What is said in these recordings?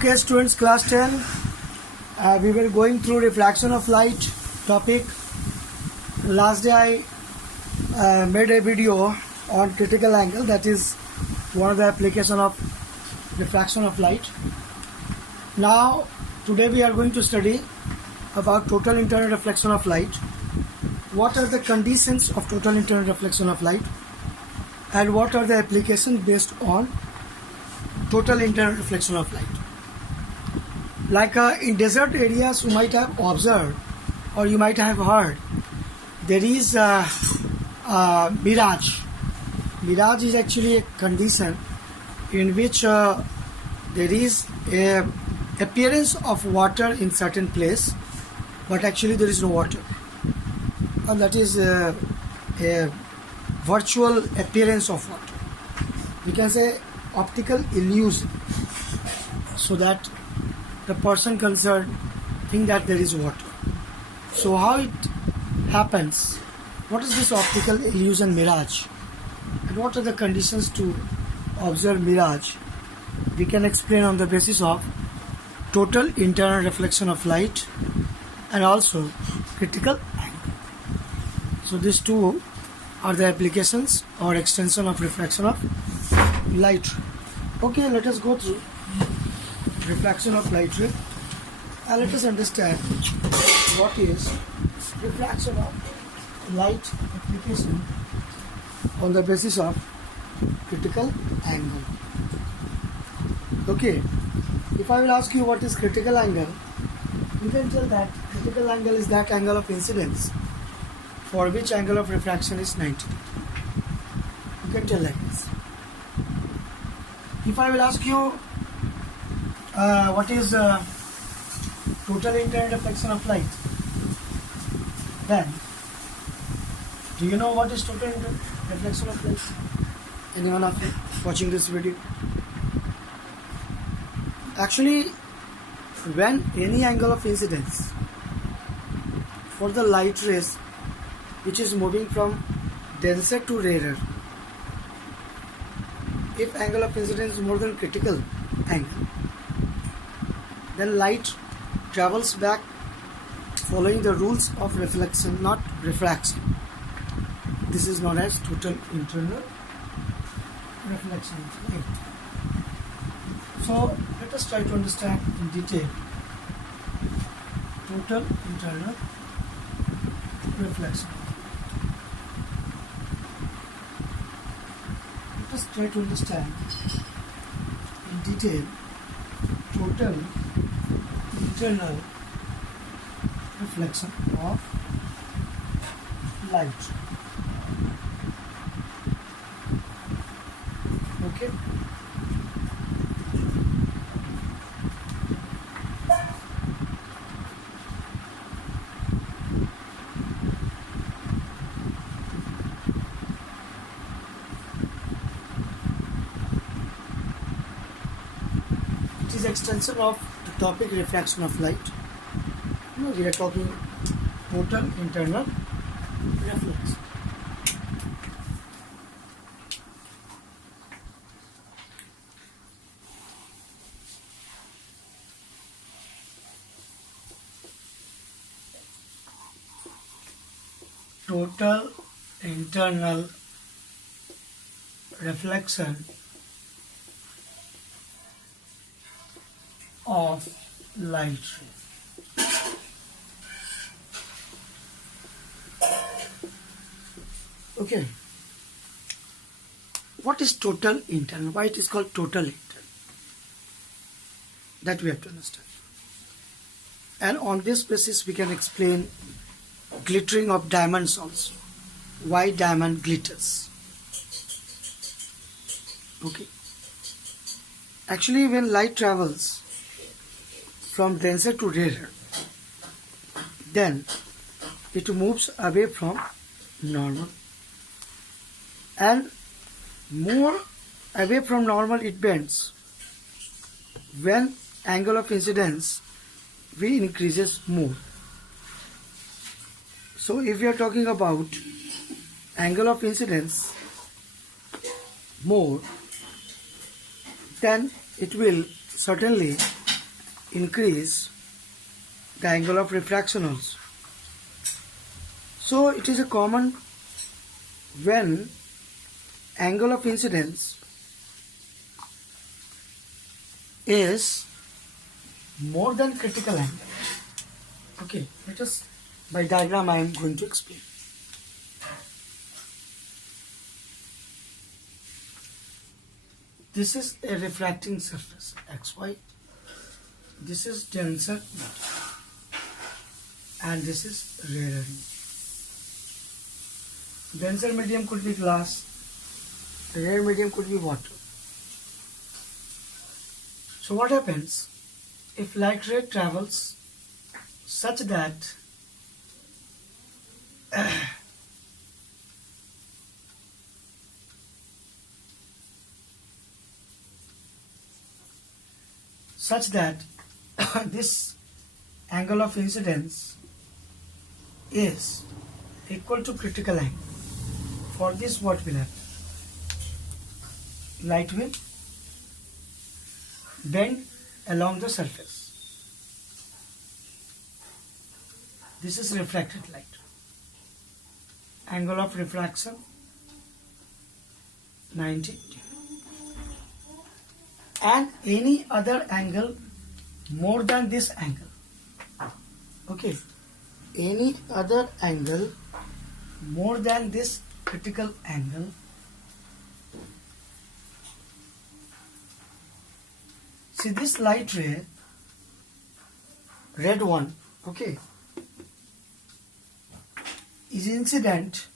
Okay, students, class 10. We were going through refraction of light topic. Last day I made a video on critical angle, that is one of the application of refraction of light. Now today we are going to study about total internal reflection of light. What are the conditions of total internal reflection of light and what are the applications based on total internal reflection of light. Like in desert areas, you might have observed or you might have heard there is mirage. Mirage is actually a condition in which there is a appearance of water in certain place, but actually there is no water, and that is a virtual appearance of water. We can say optical illusion, so that the person concerned think that there is water. So how it happens? What is this optical illusion mirage? And what are the conditions to observe mirage? We can explain on the basis of total internal reflection of light and also critical angle. So these two are the applications or extension of refraction of light. Okay, let us go through refraction of light ray and let us understand what is refraction of light application on the basis of critical angle. Okay, if I will ask you what is critical angle, you can tell that critical angle is that angle of incidence for which angle of refraction is 90. You can tell like this. If I will ask you what is total internal reflection of light, then do you know what is total internal reflection of light? Anyone of you watching this video? Actually, when any angle of incidence for the light rays which is moving from denser to rarer, if angle of incidence is more than critical angle, then light travels back following the rules of reflection, not refraction. This is known as total internal reflection of light. So let us try to understand in detail total internal reflection. Let us try to understand in detail total internal reflection of light. Okay. It is extension of the topic refraction of light. We are talking total internal reflection. Total internal reflection of light ray. Okay, what is total internal? Why it is called total internal? That we have to understand. And on this basis we can explain glittering of diamonds also. Why diamond glitters? Okay. Actually, when light travels from denser to rarer, then it moves away from normal, and more away from normal it bends when angle of incidence V increases more. So if we are talking about angle of incidence more, then it will certainly increase the angle of refraction also. So it is a common when angle of incidence is more than critical angle. Okay, let us, by diagram I am going to explain. This is a refracting surface XY. This is denser matter and this is rarer. Denser medium could be glass, rare medium could be water. So what happens if light ray travels such that this angle of incidence is equal to critical angle? For this, what will happen? Light will bend along the surface. This is refracted light. Angle of refraction 90 degrees. And any other angle more than this angle. Okay. Any other angle more than this critical angle see this light ray, red one, okay, is incident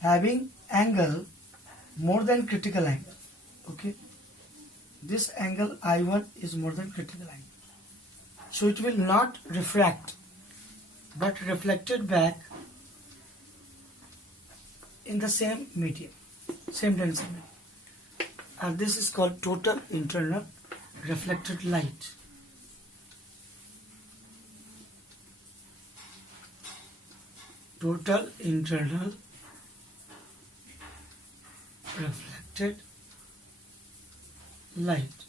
having angle more than critical angle. Okay, this angle I1 is more than critical angle, so it will not refract but reflected back in the same medium, same density medium, and this is called total internal reflected light. Total internal reflected light.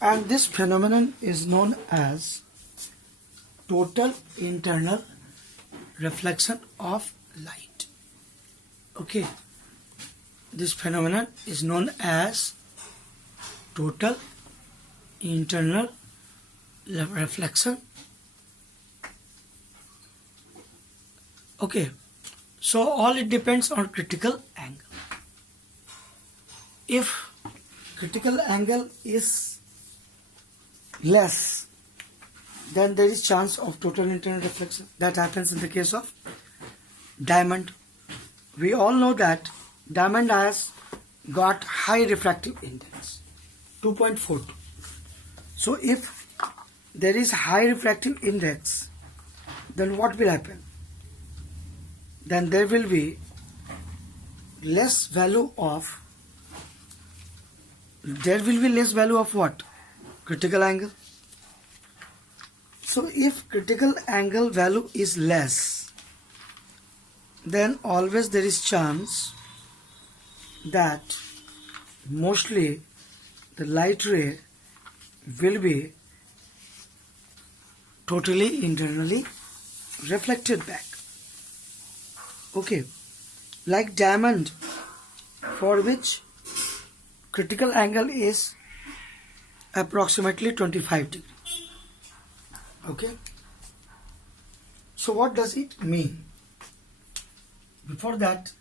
And this phenomenon is known as total internal reflection of light. Okay, this phenomenon is known as total internal reflection. Okay, so all it depends on critical angle. If critical angle is less, then there is chance of total internal reflection. That happens in the case of diamond. We all know that diamond has got high refractive index, 2.42. So if there is high refractive index, then what will happen? Then there will be less value of what? Critical angle. So if critical angle value is less, then always there is chance that mostly the light ray will be totally internally reflected back. Okay, like diamond, for which critical angle is approximately 25 degrees. Okay, so what does it mean? Before that,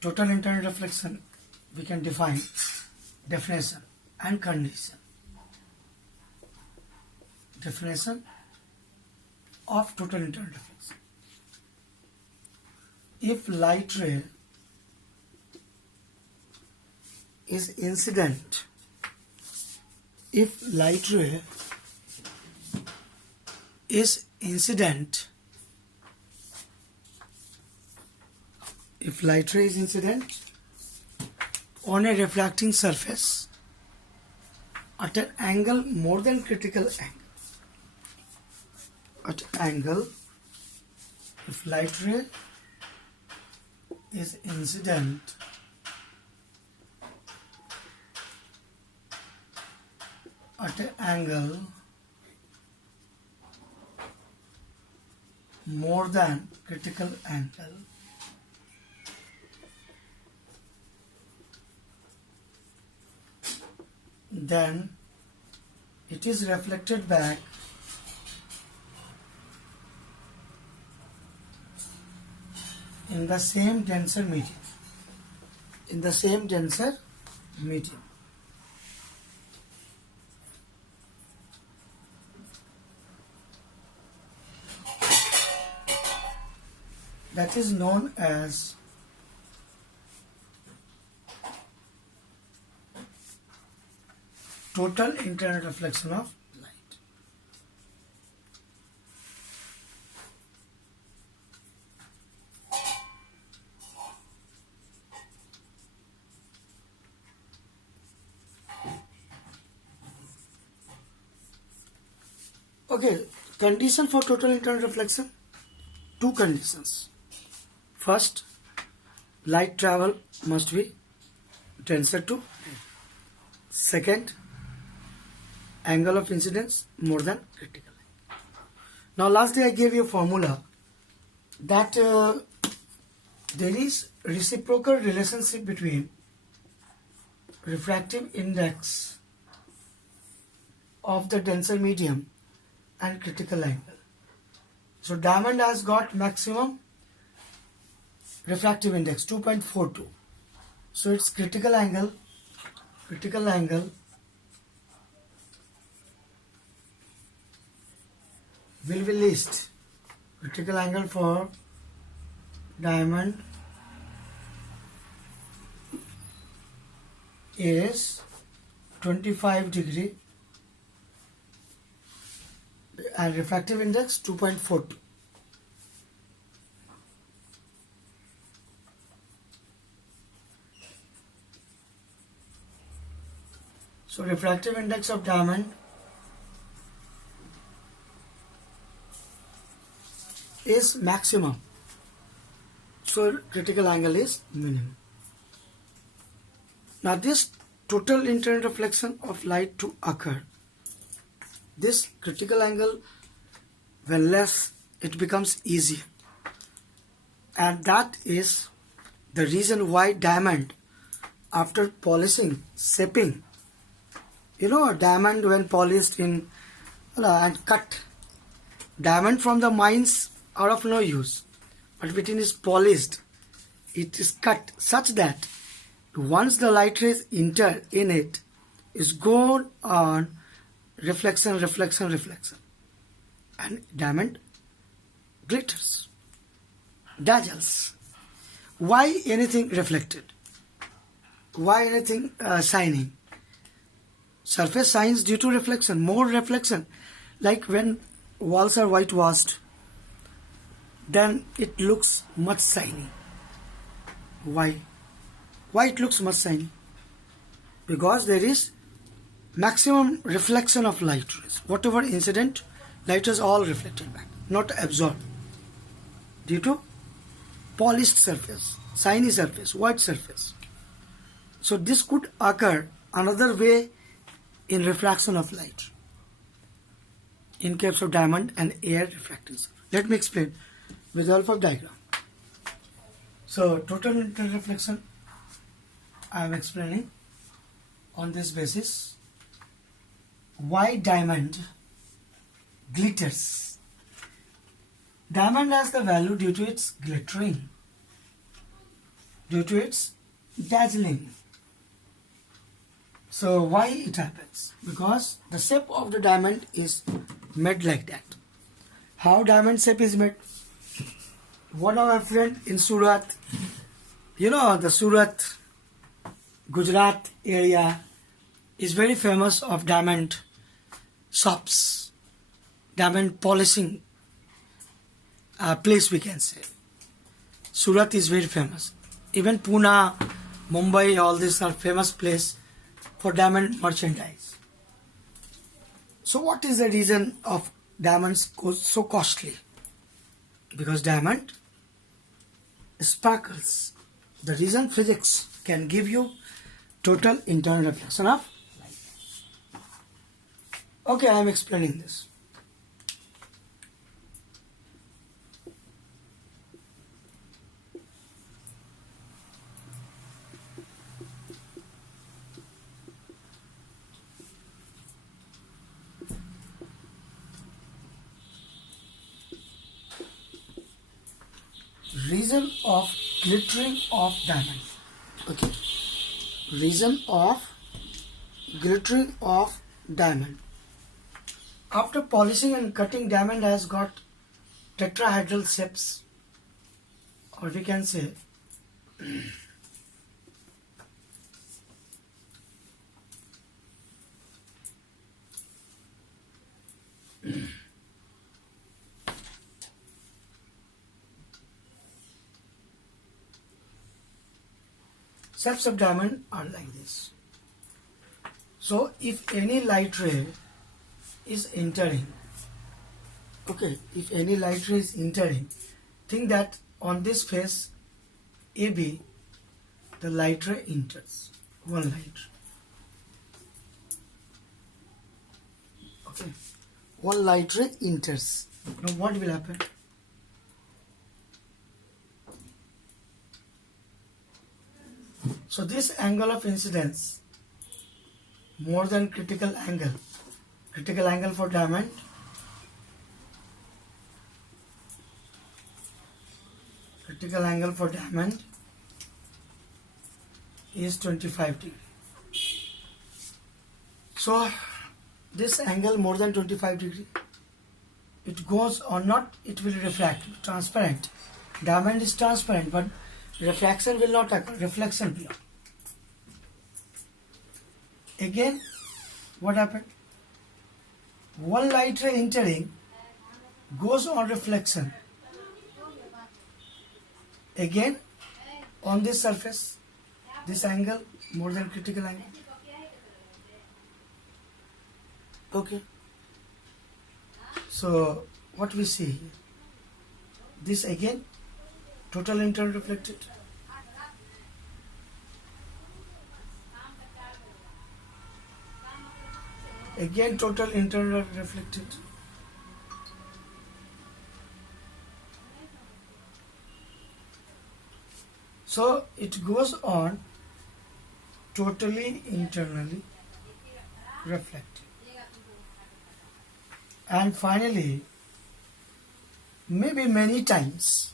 total internal reflection, we can define definition and condition. Definition of total internal reflection. If light ray is incident, if light ray is incident on a refracting surface at an angle more than critical angle, if light ray is incident at an angle more than critical angle, then it is reflected back in the same denser medium. In the same denser medium. That is known as total internal reflection of light. Okay, condition for total internal reflection, two conditions. First, light travel must be denser to. Second, angle of incidence more than critical. Now last day I gave you a formula that there is reciprocal relationship between refractive index of the denser medium and critical angle. So diamond has got maximum refractive index 2.42. So its critical angle will be least. Critical angle for diamond is 25 degree and refractive index 2.42. So refractive index of diamond is maximum. So critical angle is minimum. Now this total internal reflection of light to occur, this critical angle when less, it becomes easier. And that is the reason why diamond, after polishing, shaping, you know, a diamond when polished in and cut, diamond from the mines are of no use, but when it is polished, it is cut such that once the light rays enter in it, is going on reflection, and diamond glitters, dazzles. Why anything reflected? Why anything shining? Surface shines due to reflection, more reflection. Like when walls are whitewashed, then it looks much shiny. Why? Why it looks much shiny? Because there is maximum reflection of light rays. Whatever incident, light is all reflected back, not absorbed. Due to polished surface, shiny surface, white surface. So this could occur another way in refraction of light in case of diamond and air refractors. Let me explain with the help of diagram. So total internal reflection I am explaining on this basis. Why diamond glitters? Diamond has the value due to its glittering, due to its dazzling. So why it happens? Because the shape of the diamond is made like that. How diamond shape is made? One of our friend in Surat, you know, the Surat, Gujarat area is very famous of diamond shops, diamond polishing place, we can say. Surat is very famous. Even Pune, Mumbai, all these are famous place for diamond merchandise. So what is the reason of diamonds so costly? Because diamond sparkles. The reason physics can give you total internal reflection of light. Okay, I am explaining this. Reason of glittering of diamond. Okay. Reason of glittering of diamond. After polishing and cutting, diamond has got tetrahedral shapes, or we can say shapes of diamond are like this. So if any light ray is entering, okay, if any light ray is entering, think that on this face AB the light ray enters, one light ray. Okay, one light ray enters. Now what will happen? So this angle of incidence more than critical angle for diamond, critical angle for diamond is 25 degree. So this angle more than 25 degree, it goes or not, it will refract, transparent. Diamond is transparent, but refraction will not occur, reflection will. Again, what happened? One light ray entering goes on reflection. Again, on this surface, this angle more than critical angle. Okay. So what we see here? This again, total internal reflected. Again, total internal reflected. So it goes on totally internally reflected. And finally, maybe many times,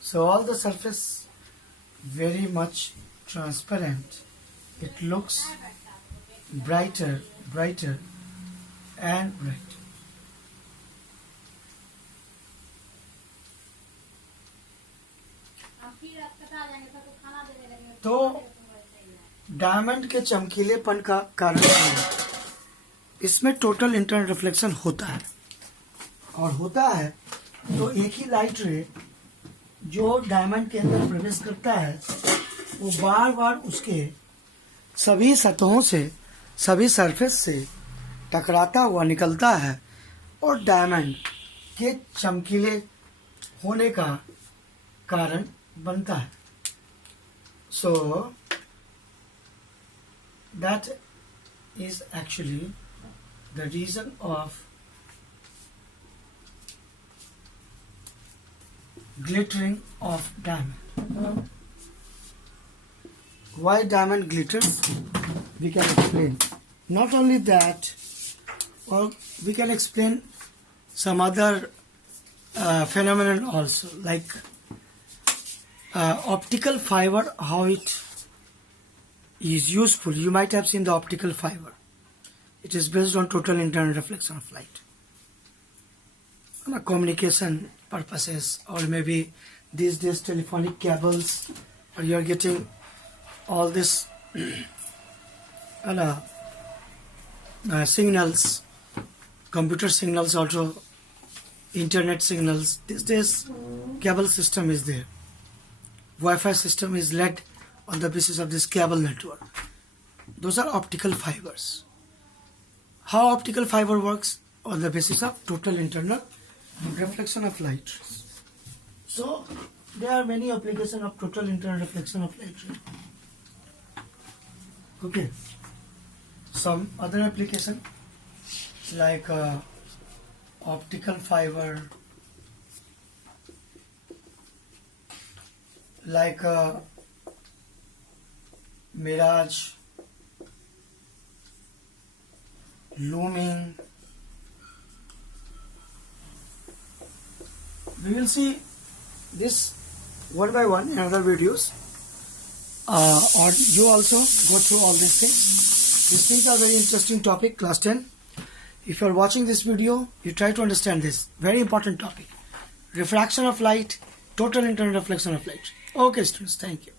so all the surface very much transparent. It looks brighter and brighter. तो diamond के चमकीलेपन का कारण है, इसमें total internal reflection होता है, और होता है तो एक ही लाइट रे जो डायमंड के अंदर प्रवेश करता है वो बार बार उसके सभी सतहों से, सभी सरफेस से टकराता हुआ निकलता है और डायमंड के चमकीले होने का कारण बनता है. So that is actually the reason of glittering of diamond. Why diamond glitters? We can explain. Not only that, or we can explain some other phenomenon also, like optical fiber, how it is useful. You might have seen the optical fiber. It is based on total internal reflection of light. Communication purposes, or maybe these days telephonic cables, or you are getting all this signals, computer signals, also internet signals. These days cable system is there. Wi-Fi system is led on the basis of this cable network. Those are optical fibers. How optical fiber works? On the basis of total internal reflection of light. So there are many applications of total internal reflection of light. Okay. Some other application. like optical fiber, like mirage, looming. We will see this one by one in other videos, or you also go through all these things. These things are very interesting topic, class 10. If you are watching this video, you try to understand this very important topic: refraction of light, total internal reflection of light. Okay students, thank you.